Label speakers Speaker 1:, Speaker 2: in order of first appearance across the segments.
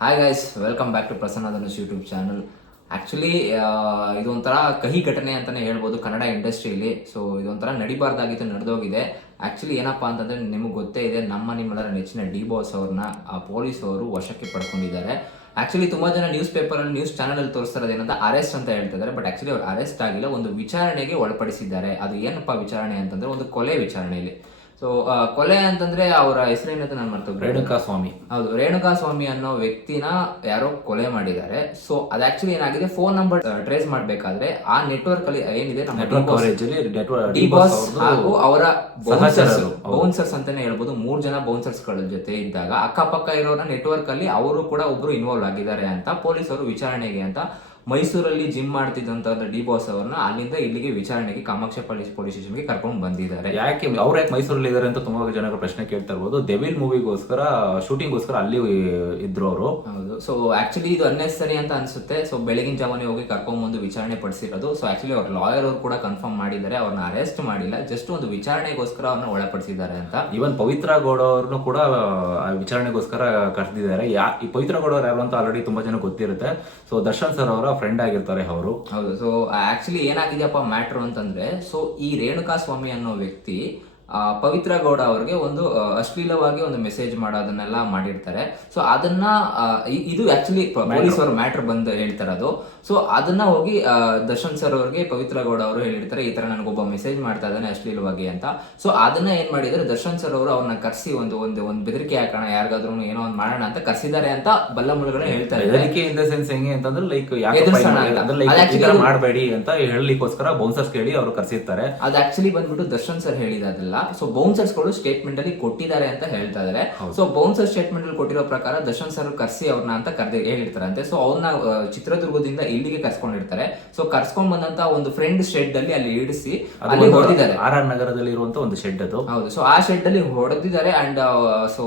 Speaker 1: Hi guys welcome back to Prasanna Dhanush YouTube channel actually ಇದೊಂಥರ ಕಹಿ ಘಟನೆ ಅಂತಲೇ ಹೇಳ್ಬೋದು ಕನ್ನಡ ಇಂಡಸ್ಟ್ರಿಯಲ್ಲಿ. ಸೊ ಇದೊಂಥರ ನಡಿಬಾರ್ದಾಗಿತ್ತು, ನಡೆದೋಗಿದೆ. ಆ್ಯಕ್ಚುಲಿ ಏನಪ್ಪ ಅಂತಂದರೆ ನಿಮಗೆ ಗೊತ್ತೇ ಇದೆ, ನಮ್ಮ ನಿಮ್ಮೆಲ್ಲರ ನೆಚ್ಚಿನ ಡಿ ಬಾಸ್ ಅವ್ರನ್ನ, ಆ ಪೊಲೀಸ್ ಅವರು ವಶಕ್ಕೆ ಪಡ್ಕೊಂಡಿದ್ದಾರೆ. ಆ್ಯಕ್ಚುಲಿ ತುಂಬ ಜನ ನ್ಯೂಸ್ ಪೇಪರಲ್ಲಿ ನ್ಯೂಸ್ ಚಾನಲಲ್ಲಿ ತೋರಿಸ್ತಾರೆ ಏನಂತ ಅರೆಸ್ಟ್ ಅಂತ ಹೇಳ್ತಿದ್ದಾರೆ ಬಟ್ ಆ್ಯಕ್ಚುಲಿ ಅವ್ರು ಅರೆಸ್ಟ್ ಆಗಿಲ್ಲ, ಒಂದು ವಿಚಾರಣೆಗೆ ಒಳಪಡಿಸಿದ್ದಾರೆ. ಅದು ಏನಪ್ಪ ವಿಚಾರಣೆ ಅಂತಂದರೆ ಒಂದು ಕೊಲೆ ವಿಚಾರಣೆಯಲ್ಲಿ. ಸೊ ಕೊಲೆ ಅಂತಂದ್ರೆ ಅವರ ಹೆಸರೇನಂತ ನಾನು ಮಾಡ್ತೇವೆ
Speaker 2: ರೇಣುಕಾ ಸ್ವಾಮಿ.
Speaker 1: ಹೌದು ರೇಣುಕಾ ಸ್ವಾಮಿ ಅನ್ನೋ ವ್ಯಕ್ತಿನ ಯಾರೋ ಕೊಲೆ ಮಾಡಿದ್ದಾರೆ. ಸೊ ಅದು ಆಕ್ಚುಲಿ ಏನಾಗಿದೆ ಫೋನ್ ನಂಬರ್ ಟ್ರೇಸ್ ಮಾಡ್ಬೇಕಾದ್ರೆ ಆ ನೆಟ್ವರ್ಕ್ ಅಲ್ಲಿ ಏನಿದೆ ಹಾಗೂ ಅವರ. ಬೌನ್ಸರ್ಸ್ ಅಂತಾನೆ ಹೇಳ್ಬೋದು. ಮೂರ್ ಜನ ಬೌನ್ಸರ್ಸ್ಗಳ ಜೊತೆ ಇದ್ದಾಗ ಅಕ್ಕಪಕ್ಕ ಇರೋರ ನೆಟ್ವರ್ಕ್ ಅಲ್ಲಿ ಅವರು ಕೂಡ ಒಬ್ರು ಇನ್ವಾಲ್ವ್ ಆಗಿದ್ದಾರೆ ಅಂತ ಪೊಲೀಸರು ವಿಚಾರಣೆಗೆ ಅಂತ ಮೈಸೂರಲ್ಲಿ ಜಿಮ್ ಮಾಡ್ತಿದ್ದಂತ ಡಿ ಬಾಸ್ ಅವರನ್ನ ಅಲ್ಲಿಂದ ಇಲ್ಲಿಗೆ ವಿಚಾರಣೆಗೆ ಕಾಮಾಕ್ಷ ಪೊಲೀಸ್ ಪೊಲೀಸ್ ಸ್ಟೇಷನ್ಗೆ ಕರ್ಕೊಂಡು ಬಂದಿದ್ದಾರೆ.
Speaker 2: ಯಾಕೆ ಅವ್ರ ಯಾಕೆ ಮೈಸೂರಲ್ಲಿ ಇದಾರೆ ಅಂತ ತುಂಬಾ ಜನರು ಪ್ರಶ್ನೆ ಕೇಳ್ತಾ ಇರ್ಬೋದು. ದೆವಿಲ್ ಮೂವಿಗೋಸ್ಕರ ಶೂಟಿಂಗ್ಗೋಸ್ಕರ ಅಲ್ಲಿ ಇದ್ರು ಅವರು.
Speaker 1: ಹೌದು. ಸೊ ಆಕ್ಚುಲಿ ಇದು ಅನ್ನೆಸರಿ ಅಂತ ಅನ್ಸುತ್ತೆ. ಸೊ ಬೆಳಗಿನ ಜಾವನೆ ಹೋಗಿ ಕರ್ಕೊಂಡ್ಬಂದು ವಿಚಾರಣೆ ಪಡಿಸಿರೋದು. ಸೊ ಆಕ್ಚುಲಿ ಅವ್ರ ಲಾಯರ್ ಅವರು ಕೂಡ ಕನ್ಫರ್ಮ್ ಮಾಡಿದ್ದಾರೆ. ಅವ್ರನ್ನ ಅರೆಸ್ಟ್ ಮಾಡಿಲ್ಲ. ಜಸ್ಟ್ ಒಂದು ವಿಚಾರಣೆಗೋಸ್ಕರ ಅವ್ರನ್ನ ಒಳಪಡಿಸಿದ್ದಾರೆ ಅಂತ.
Speaker 2: ಇವನ್ ಪವಿತ್ರ ಗೌಡ ಅವ್ರನ್ನು ಕೂಡ ವಿಚಾರಣೆಗೋಸ್ಕರ ಕರೆದಿದ್ದಾರೆ. ಯಾ ಈ ಪವಿತ್ರ ಗೌಡ ಅವ್ರು ಯಾರು ಅಂತ ಆಲ್ರೆಡಿ ತುಂಬಾ ಜನ ಗೊತ್ತಿರುತ್ತೆ. ಸೊ ದರ್ಶನ್ ಸರ್ ಅವರ ಫ್ರೆಂಡ್ ಆಗಿರ್ತಾರೆ ಅವರು.
Speaker 1: ಹೌದು. ಸೊ ಆಕ್ಚುಲಿ ಏನಾಗಿದೆಯಪ್ಪ ಮ್ಯಾಟ್ರು ಅಂತಂದ್ರೆ ಸೊ ಈ ರೇಣುಕಾ ಸ್ವಾಮಿ ಅನ್ನೋ ವ್ಯಕ್ತಿ ಪವಿತ್ರ ಗೌಡ ಅವ್ರಿಗೆ ಒಂದು ಅಶ್ಲೀಲವಾಗಿ ಒಂದು ಮೆಸೇಜ್ ಮಾಡೋದನ್ನೆಲ್ಲ ಮಾಡಿರ್ತಾರೆ. ಸೊ ಅದನ್ನ ಇದು ಆಕ್ಚುಲಿ ಪೊಲೀಸ್ ಅವ್ರ ಮ್ಯಾಟರ್ ಬಂದು ಹೇಳ್ತಾರದು ಸೊ ಅದನ್ನ ಹೋಗಿ ದರ್ಶನ್ ಸರ್ ಅವ್ರಿಗೆ ಪವಿತ್ರ ಗೌಡ ಅವರು ಹೇಳಿರ್ತಾರೆ ಈ ತರ ನನಗೊಬ್ಬ ಮೆಸೇಜ್ ಮಾಡ್ತಾ ಇದ್ದಾನೆ ಅಶ್ಲೀಲವಾಗಿ ಅಂತ. ಸೊ ಅದನ್ನ ಏನ್ ಮಾಡಿದ್ರೆ ದರ್ಶನ್ ಸರ್ ಅವರು ಅವ್ರನ್ನ ಕರ್ಸಿ ಒಂದು ಒಂದು ಒಂದು ಬೆದರಿಕೆ ಹಾಕೋಣ ಯಾರಿಗಾದ್ರೂ ಏನೋ ಒಂದು ಮಾಡೋಣ ಅಂತ ಕರ್ಸಿದ್ದಾರೆ ಅಂತ ಬಲ್ಲ ಮುಳುಗಡೆ ಹೇಳ್ತಾರೆ
Speaker 2: ಬೆದರಿಕೆ ಇನ್ ದ ಸೆನ್ಸ್ ಹೆಂಗೆ ಅಂತಂದ್ರೆ ಲೈಕ್ ಮಾಡಬೇಡಿ ಅಂತ ಹೇಳಲಿಕ್ಕೋಸ್ಕರ ಬೌನ್ಸರ್ಸ್ ಕೇಳಿ ಅವರು ಕರ್ಸಿರ್ತಾರೆ.
Speaker 1: ಅದು ಆಕ್ಚುಲಿ ಬಂದ್ಬಿಟ್ಟು ದರ್ಶನ್ ಸರ್ ಸೊ ಬೌನ್ಸರ್ಸ್ಗಳು ಸ್ಟೇಟ್ಮೆಂಟ್ ಅಲ್ಲಿ ಕೊಟ್ಟಿದ್ದಾರೆ ಅಂತ ಹೇಳ್ತಾ ಇದಾರೆ. ಸೊ ಬೌನ್ಸರ್ ಸ್ಟೇಟ್ಮೆಂಟ್ ಅಲ್ಲಿ ಕೊಟ್ಟಿರೋ ಪ್ರಕಾರ ದರ್ಶನ್ ಸರ್ ಕರ್ಸಿ ಅವ್ರನ್ನ ಅಂತ ಕರೆದಿ ಹೇಳಿರ್ತಾರಂತೆ. ಸೊ ಅವ್ರನ್ನ ಚಿತ್ರದುರ್ಗದಿಂದ ಇಲ್ಲಿಗೆ ಕರ್ಸ್ಕೊಂಡಿರ್ತಾರೆ. ಸೊ ಕರ್ಸ್ಕೊಂಡ್ ಬಂದಂತ ಒಂದು ಫ್ರೆಂಡ್ ಶೆಡ್ ಅಲ್ಲಿ ಅಲ್ಲಿ ಇಡಿಸಿ ಅಲ್ಲಿ ಹೊಡೆದಿದ್ದಾರೆ.
Speaker 2: ಆರ್ ಆರ್ ನಗರದಲ್ಲಿ ಇರುವಂತ ಒಂದು ಶೆಡ್ ಅದು.
Speaker 1: ಹೌದು. ಸೊ ಆ ಶೆಡ್ ಅಲ್ಲಿ ಹೊಡೆದಿದ್ದಾರೆ ಅಂಡ್ ಸೊ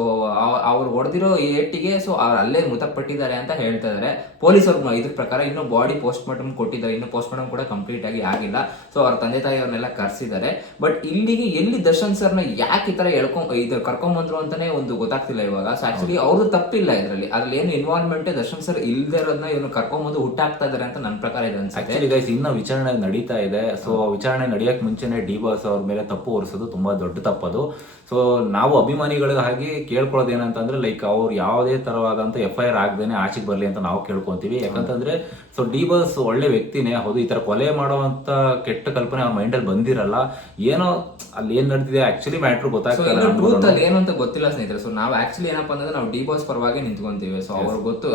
Speaker 1: ಅವ್ರು ಹೊಡೆದಿರೋ ಏಟಿಗೆ ಸೊ ಅವ್ರು ಅಲ್ಲೇ ಮೃತಪಟ್ಟಿದ್ದಾರೆ ಅಂತ ಹೇಳ್ತಾ ಇದಾರೆ. ಪೊಲೀಸರು ಇದ್ರ ಪ್ರಕಾರ ಇನ್ನು ಬಾಡಿ ಪೋಸ್ಟ್ ಮಾರ್ಟಮ್ ಕೊಟ್ಟಿದ್ದಾರೆ. ಇನ್ನು ಪೋಸ್ಟ್ ಮಾರ್ಟಮ್ ಕೂಡ ಕಂಪ್ಲೀಟ್ ಆಗಿ ಆಗಿಲ್ಲ. ಸೊ ಅವ್ರ ತಂದೆ ತಾಯಿ ಅವ್ರನ್ನೆಲ್ಲ ಕರ್ಸಿದ್ದಾರೆ. ಬಟ್ ಇಲ್ಲಿಗೆ ಎಲ್ಲಿ ದರ್ಶನ್ ಸರ್ನ ಯಾಕೆ ಈ ತರ ಎಳ್ಕೊಂಡ್ ಇದು ಕರ್ಕೊಂಡ್ ಬಂದ್ರು ಅಂತಾನೆ ಒಂದು ಗೊತ್ತಾಗ್ತಿಲ್ಲ ಇವಾಗ. ಸೊ ಆಕ್ಚುಲಿ ಅವ್ರದ್ದು ತಪ್ಪಿಲ್ಲ ಇದರಲ್ಲಿ. ಅದ್ರಲ್ಲಿ ಏನು ಇನ್ವಾಲ್ವ್ಮೆಂಟ್ ದರ್ಶನ್ ಸರ್ ಇಲ್ದೇ ಇರೋದನ್ನ ಇವನು ಕರ್ಕೊಂಡ್ ಬಂದು ಹುಟ್ಟಾಕ್ತಾ ಇದಾರೆ ಅಂತ ನನ್ನ ಪ್ರಕಾರ ಇದೆ ಅನ್ಸುತ್ತೆ.
Speaker 2: ಆಕ್ಚುಲಿ ಗೈಸ್ ಇನ್ನ ವಿಚಾರಣೆ ನಡೀತಾ ಇದೆ. ಸೊ ವಿಚಾರಣೆ ನಡೆಯಕ್ ಮುಂಚೆನೆ ಡಿ ಬಾಸ್ ಅವ್ರ ಮೇಲೆ ತಪ್ಪು ಹೊರಿಸೋದು ತುಂಬಾ ದೊಡ್ಡ ತಪ್ಪದು. ಸೊ ನಾವು ಅಭಿಮಾನಿಗಳಿಗೆ ಹಾಗೆ ಕೇಳ್ಕೊಳ್ಳೋದು ಏನಂತಂದ್ರೆ ಲೈಕ್ ಅವ್ರು ಯಾವುದೇ ತರವಾದಂತ ಎಫ್ ಐ ಆರ್ ಆಗದೇನೆ ಆಚೆಗೆ ಬರಲಿ ಅಂತ ನಾವು ಕೇಳ್ಕೊಂತೀವಿ. ಯಾಕಂತಂದ್ರೆ ಸೊ ಡಿ ಬಸ್ ಒಳ್ಳೆ ವ್ಯಕ್ತಿನೇ ಹೌದು ಈ ತರ ಕೊಲೆ ಮಾಡುವಂತ ಕೆಟ್ಟ ಕಲ್ಪನೆ ಅವ್ರ ಮೈಂಡಲ್ಲಿ ಬಂದಿರಲ್ಲ. ಏನೋ ಅಲ್ಲಿ ಏನ್ ನಡೆದಿದೆ ಆಕ್ಚುಲಿ ಮ್ಯಾಟ್ರ್
Speaker 1: ಗೊತ್ತಾಗ್ತದೆ ಟ್ರೂತ್ ಅಲ್ಲಿ ಏನು ಅಂತ ಗೊತ್ತಿಲ್ಲ ಸ್ನೇಹಿತರೆ. ಸೊ ನಾವು ಆಕ್ಚುಲಿ ಏನಪ್ಪಾ ಅಂದ್ರೆ ನಾವು ಡಿ ಬಾಸ್ ಪರವಾಗಿ ನಿಂತ್ಕೊಂತೀವಿ. ಸೊ ಅವ್ರಿಗೆ ಗೊತ್ತು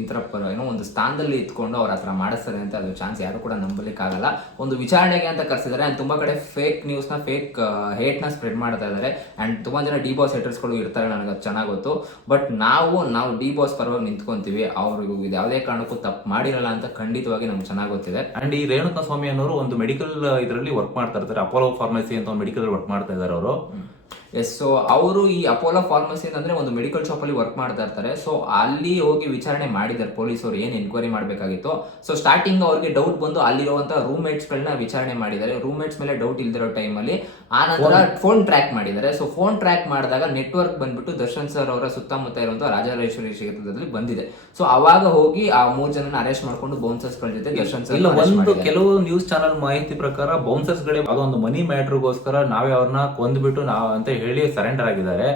Speaker 1: ಇಂತರ ಪರ ಏನೋ ಒಂದು ಸ್ಥಾನದಲ್ಲಿ ಇತ್ಕೊಂಡು ಅವ್ರ ಹತ್ರ ಮಾಡಿಸ್ತಾರೆ ಅಂತ ಅದು ಚಾನ್ಸ್ ಯಾರು ಕೂಡ ನಂಬಲಿಕ್ಕೆ ಆಗಲ್ಲ ಒಂದು ವಿಚಾರಣೆಗೆ ಅಂತ ಕರ್ಸಿದ್ದಾರೆ ತುಂಬ ತುಂಬಾ ಕಡೆ ಫೇಕ್ ನ್ಯೂಸ್ನ ಫೇಕ್ ಹೇಟ್ನ ಸ್ಪ್ರೆಡ್ ಮಾಡ್ತಾ ಇದ್ದಾರೆ ಅಂಡ್ ತುಂಬ ಜನ ಡಿ ಬಾಸ್ ಹೆಟರ್ಸ್ಗಳು ಇರ್ತಾರೆ ನನಗೆ ಅದು ಚೆನ್ನಾಗಿ ಗೊತ್ತು. ಬಟ್ ನಾವು ನಾವು ಡಿ ಬಾಸ್ ಪರವಾಗಿ ನಿಂತ್ಕೊಂತೀವಿ. ಅವ್ರಿಗೂ ಯಾವುದೇ ಕಾರಣಕ್ಕೂ ತಪ್ಪು ಮಾಡಿರಲ್ಲ ಅಂತ ಖಂಡಿತವಾಗಿ ನಮ್ಗೆ ಚೆನ್ನಾಗಿ ಗೊತ್ತಿದೆ.
Speaker 2: ಆ್ಯಂಡ್ ಈ ರೇಣುಕಾ ಸ್ವಾಮಿ ಅನ್ನೋರು ಒಂದು ಮೆಡಿಕಲ್ ಇದರಲ್ಲಿ ವರ್ಕ್ ಮಾಡ್ತಾ ಇರ್ತಾರೆ. ಅಪೋಲೋ ಫಾರ್ಮಸಿ ಅಂತ ಒಂದು ಮೆಡಿಕಲ್ ವರ್ಕ್ ಮಾಡ್ತಾ ಇದ್ದಾರೆ ಅವರು.
Speaker 1: ಎಸ್ ಸೊ ಅವರು ಈ ಅಪೋಲೋ ಫಾರ್ಮಸಿ ಅಂದ್ರೆ ಒಂದು ಮೆಡಿಕಲ್ ಶಾಪ್ ಅಲ್ಲಿ ವರ್ಕ್ ಮಾಡ್ತಾ ಇರ್ತಾರೆ. ಸೊ ಅಲ್ಲಿ ಹೋಗಿ ವಿಚಾರಣೆ ಮಾಡಿದ್ದಾರೆ ಪೊಲೀಸರು ಏನು ಎನ್ಕ್ವೈರಿ ಮಾಡಬೇಕಾಗಿತ್ತು. ಸೊ ಸ್ಟಾರ್ಟಿಂಗ್ ಅವ್ರಿಗೆ ಡೌಟ್ ಬಂದು ಅಲ್ಲಿರುವಂತ ರೂಮ್ಮೇಟ್ಸ್ ಗಳನ್ನ ವಿಚಾರಣೆ ಮಾಡಿದ್ದಾರೆ. ರೂಮ್ಮೇಟ್ಸ್ ಮೇಲೆ ಡೌಟ್ ಇಲ್ದಿರೋ ಟೈಮಲ್ಲಿ ಆ ನಂತರ ಫೋನ್ ಟ್ರ್ಯಾಕ್ ಮಾಡಿದ್ದಾರೆ. ಸೊ ಫೋನ್ ಟ್ರ್ಯಾಕ್ ಮಾಡಿದಾಗ ನೆಟ್ವರ್ಕ್ ಬಂದ್ಬಿಟ್ಟು ದರ್ಶನ್ ಸರ್ ಅವರ ಸುತ್ತಮುತ್ತ ಇರುವಂತಹ ರಾಜರಾಜೇಶ್ವರಿ ಕ್ಷೇತ್ರದಲ್ಲಿ ಬಂದಿದೆ. ಸೊ ಅವಾಗ ಹೋಗಿ ಆ ಮೂರ್ ಜನ ಅರೆಸ್ಟ್ ಮಾಡ್ಕೊಂಡು ಬೌನ್ಸರ್ಸ್ಗಳ ಜೊತೆ ದರ್ಶನ್ ಸರ್
Speaker 2: ಇಲ್ಲ ಒಂದು ಕೆಲವು ನ್ಯೂಸ್ ಚಾನಲ್ ಮಾಹಿತಿ ಪ್ರಕಾರ ಬೌನ್ಸರ್ಸ್ ಗಳೇ ಅದೊಂದು ಮನಿ ಮ್ಯಾಟ್ರಿಗೋಸ್ಕರ ನಾವೇ ಅವ್ರನ್ನ ಕೊಂದ್ಬಿಟ್ಟು ನಾವ್ ಅಂತ ಹೇಳಿ ಸರೆಂಡರ್ ಆಗಿದ್ದಾರೆ.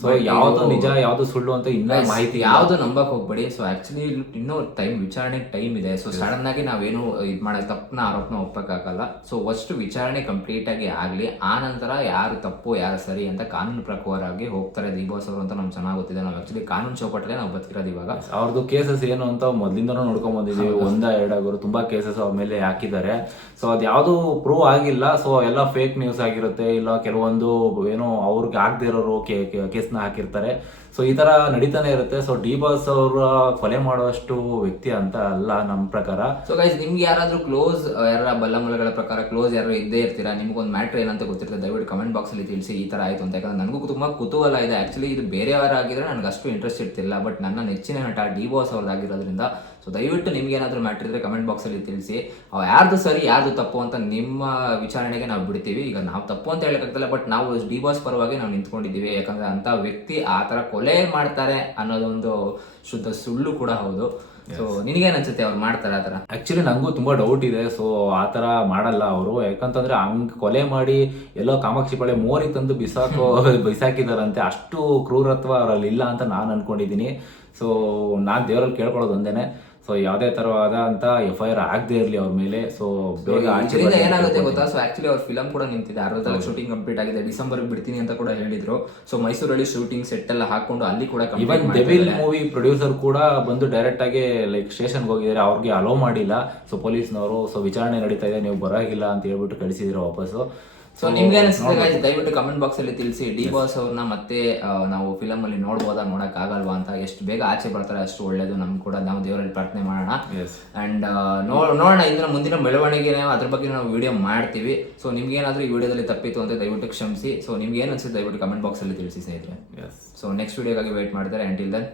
Speaker 2: ಸೊ ಯಾವ್ದು ನಿಜ ಯಾವ್ದು ಸುಳ್ಳು ಅಂತ ಇನ್ನೂ ಮಾಹಿತಿ.
Speaker 1: ಯಾವ್ದು ನಂಬಕ್ ಹೋಗ್ಬೇಡಿ. ಸೊ ಆಕ್ಚುಲಿ ಇನ್ನೂ ಟೈಮ್ ವಿಚಾರಣೆ ಟೈಮ್ ಇದೆ. ಸೊ ಸಡನ್ ಆಗಿ ನಾವೇನು ಇದ್ ಮಾಡೋ ತಪ್ಪನ ಆರೋಪನ ಒಪ್ಪಕ್ಕಾಗಲ್ಲ. ಸೊ ಫಸ್ಟ್ ವಿಚಾರಣೆ ಕಂಪ್ಲೀಟ್ ಆಗಿ ಆಗ್ಲಿ. ಆ ನಂತರ ಯಾರು ತಪ್ಪು ಯಾರು ಸರಿ ಅಂತ ಕಾನೂನು ಪ್ರಕಾರವಾಗಿ ಹೋಗ್ತಾರೆ ದೀಪಾಸ್ ಅವರು ಅಂತ ನಮ್ಗೆ ಚೆನ್ನಾಗಿ ಗೊತ್ತಿದೆ. ನಾವು ಆಕ್ಚುಲಿ ಕಾನೂನು ಚೌಕಟ್ಟಲ್ಲೇ ನಾವು ಬದುಕಿರೋದು ಇವಾಗ.
Speaker 2: ಅವ್ರದ್ದು ಕೇಸಸ್ ಏನು ಅಂತ ಮೊದಲಿಂದನೂ ನೋಡ್ಕೊಂಡ್ ಬಂದಿದ್ದೀವಿ ಒಂದ ಎರಡಾಗೋರು ತುಂಬಾ ಕೇಸಸ್ ಅವ್ರ ಮೇಲೆ ಹಾಕಿದ್ದಾರೆ. ಸೊ ಅದ್ ಯಾವ್ದು ಪ್ರೂವ್ ಆಗಿಲ್ಲ. ಸೊ ಎಲ್ಲ ಫೇಕ್ ನ್ಯೂಸ್ ಆಗಿರುತ್ತೆ. ಇಲ್ಲ ಕೆಲವೊಂದು ಏನೋ ಅವ್ರಿಗೆ ಆಗದೆ ಇರೋರು ಕೇಸ್ನ ಹಾಕಿರ್ತಾರೆ. ಸೊ ಈ ತರ ನಡೀತಾನೆ ಇರುತ್ತೆ. ಸೊ ಡಿ ಬಾಸ್ ಅವರ ಕೊಲೆ ಮಾಡುವಷ್ಟು ವ್ಯಕ್ತಿ ಅಂತ ಅಲ್ಲ ನಮ್ಮ ಪ್ರಕಾರ.
Speaker 1: ಸೊ ಗೈಸ್ ನಿಮ್ಗೆ ಯಾರಾದ್ರೂ ಕ್ಲೋಸ್ ಯಾರ ಬಲ್ಲಮೂಲಗಳ ಪ್ರಕಾರ ಕ್ಲೋಸ್ ಯಾರು ಇದ್ದೇ ಇರ್ತೀರಾ? ನಿಮ್ಗೊಂದು ಮ್ಯಾಟ್ರ್ ಏನಂತ ಗೊತ್ತಿರುತ್ತೆ? ದಯವಿಟ್ಟು ಕಮೆಂಟ್ ಬಾಕ್ಸ್ ಅಲ್ಲಿ ತಿಳಿಸಿ ಈ ತರ ಆಯ್ತು ಅಂತ. ಯಾಕಂದ್ರೆ ನನಗೂ ತುಂಬಾ ಕುತೂಹಲ ಇದೆ. ಆ್ಯಕ್ಚುಲಿ ಇದು ಬೇರೆಯವರಾಗಿದ್ರೆ ನನಗೆ ಅಷ್ಟು ಇಂಟ್ರೆಸ್ಟ್ ಇರ್ತಿಲ್ಲ. ಬಟ್ ನನ್ನ ನೆಚ್ಚಿನ ನಟ ಡಿ ಬಾಸ್ ಅವ್ರದ್ದಾಗಿರೋದ್ರಿಂದ ಸೊ ದಯವಿಟ್ಟು ನಿಮ್ಗೆ ಏನಾದರೂ ಮ್ಯಾಟ್ರ್ ಇದ್ರೆ ಕಮೆಂಟ್ ಬಾಕ್ಸ್ ಅಲ್ಲಿ ತಿಳಿಸಿ. ಅವ್ ಯಾರ್ದು ಸರಿ ಯಾರ್ದು ತಪ್ಪು ಅಂತ ನಿಮ್ಮ ವಿಚಾರಣೆಗೆ ನಾವು ಬಿಡ್ತೀವಿ. ಈಗ ನಾವು ತಪ್ಪು ಅಂತ ಹೇಳಕ್ಕಾಗ್ತಲ್ಲ ಬಟ್ ನಾವು ಡಿ ಬಾಸ್ ಪರವಾಗಿ ನಾವು ನಿಂತ್ಕೊಂಡಿದ್ದೀವಿ. ಯಾಕಂದ್ರೆ ಅಂತ ವ್ಯಕ್ತಿ ಆ ಥರ ಕೊಲೆ ಮಾಡ್ತಾರೆ ಅನ್ನೋದೊಂದು ಶುದ್ಧ ಸುಳ್ಳು ಕೂಡ ಹೌದು. ಸೊ ನಿನಗೇನು ಅನ್ಸುತ್ತೆ ಅವ್ರು ಮಾಡ್ತಾರೆ ಆ ಥರ?
Speaker 2: ಆ್ಯಕ್ಚುಲಿ ನನಗೂ ತುಂಬಾ ಡೌಟ್ ಇದೆ. ಸೊ ಆ ಥರ ಮಾಡಲ್ಲ ಅವರು. ಯಾಕಂತಂದ್ರೆ ಹಂಗ್ ಕೊಲೆ ಮಾಡಿ ಎಲ್ಲೋ ಕಾಮಾಕ್ಷಿ ಪಾಳೆ ಮೋರಿ ತಂದು ಬಿಸಾಕೋ ಬಿಸಾಕಿದಾರಂತೆ. ಅಷ್ಟು ಕ್ರೂರತ್ವ ಅವರಲ್ಲಿ ಇಲ್ಲ ಅಂತ ನಾನು ಅನ್ಕೊಂಡಿದೀನಿ ಸೊ ನಾನು ದೇವರಲ್ಲಿ ಕೇಳ್ಕೊಳ್ಳೋದು ಒಂದೇನೆ. ಸೊ ಯಾವುದೇ ತರವಾದಂತ ಎಫ್ ಐ ಆರ್ ಆಗದೆ ಇರಲಿ ಅವ್ರ ಮೇಲೆ. ಸೊ ಬೇಗ ಆಚೆ
Speaker 1: ಇದರಿಂದ ಏನಾಗುತ್ತೆ ಗೊತ್ತಾ? ಸೊ ಆಕ್ಚುಲಿ ಅವ್ರ ಫಿಲಮ್ ಕೂಡ ನಿಂತಿದೆ. ಅರವತ್ತಲ್ಲಿ ಶೂಟಿಂಗ್ ಕಂಪ್ಲೀಟ್ ಆಗಿದೆ. ಡಿಸೆಂಬರ್ ಬಿಡ್ತೀನಿ ಅಂತ ಕೂಡ ಹೇಳಿದ್ರು. ಸೊ ಮೈಸೂರಲ್ಲಿ ಶೂಟಿಂಗ್ ಸೆಟ್ ಎಲ್ಲ ಹಾಕೊಂಡು ಅಲ್ಲಿ ಕೂಡ
Speaker 2: ಇವನ್ ಡೆವಿಲ್ ಮೂವಿ ಪ್ರೊಡ್ಯೂಸರ್ ಕೂಡ ಬಂದು ಡೈರೆಕ್ಟ್ ಆಗಿ ಲೈಕ್ ಸ್ಟೇಷನ್ಗೆ ಹೋಗಿದ್ದಾರೆ. ಅವ್ರಿಗೆ ಅಲೋ ಮಾಡಿಲ್ಲ. ಸೊ ಪೊಲೀಸ್ನವರು ಸೊ ವಿಚಾರಣೆ ನಡೀತಾ ಇದೆ. ನೀವು ಬರೋಗಿಲ್ಲ ಅಂತ ಹೇಳ್ಬಿಟ್ಟು ಕಳಿಸಿದ್ರು ವಾಪಸ್ಸು.
Speaker 1: ಸೊ ನಿಮ್ಗೆ ಅನಿಸುತ್ತೆ guys? ದಯವಿಟ್ಟು ಕಮೆಂಟ್ ಬಾಕ್ಸ್ ಅಲ್ಲಿ ತಿಳಿಸಿ ಡಿ ಬಾಸ್ ಅವ್ರನ್ನ ಮತ್ತೆ ಆ, ನಾವು ಫಿಲಮ್ ಅಲ್ಲಿ ನೋಡ್ಬೋದಾ ನೋಡಕ್ ಆಗಲ್ವಾ ಅಂತ ಎಷ್ಟು ಬೇಗ ಆಚೆ ಬರ್ತಾರೆ ಅಷ್ಟು ಒಳ್ಳೇದು ನಮ್ಗೆ ಕೂಡ ನಾವು ದೇವರಲ್ಲಿ ಪ್ರಾರ್ಥನೆ ಮಾಡೋಣ. ಅಂಡ್ ನೋಡೋಣ ಇದನ್ನ ಮುಂದಿನ ಬೆಳವಣಿಗೆ ಅದ್ರ ಬಗ್ಗೆ ನಾವು ವಿಡಿಯೋ ಮಾಡ್ತೀವಿ. ಸೊ ನಿಮ್ಗೆ ಏನಾದ್ರೂ ಈ ವಿಡಿಯೋದಲ್ಲಿ ತಪ್ಪಿತ್ತು ಅಂತ ದಯವಿಟ್ಟು ಕ್ಷಮಿಸಿ. ಸೊ ನಿಮ್ಗೆ ಏನು ಅನ್ಸುತ್ತೆ ದಯವಿಟ್ಟು ಕಮೆಂಟ್ ಬಾಕ್ಸ್ ಅಲ್ಲಿ ತಿಳಿಸಿ ಸ್ನೇಹಿತರೆ.
Speaker 2: ಎಸ್
Speaker 1: ಸೊ ನೆಕ್ಸ್ಟ್ ವಿಡಿಯೋಗಾಗಿ ವೇಟ್ ಮಾಡ್ತಾರೆ. Until then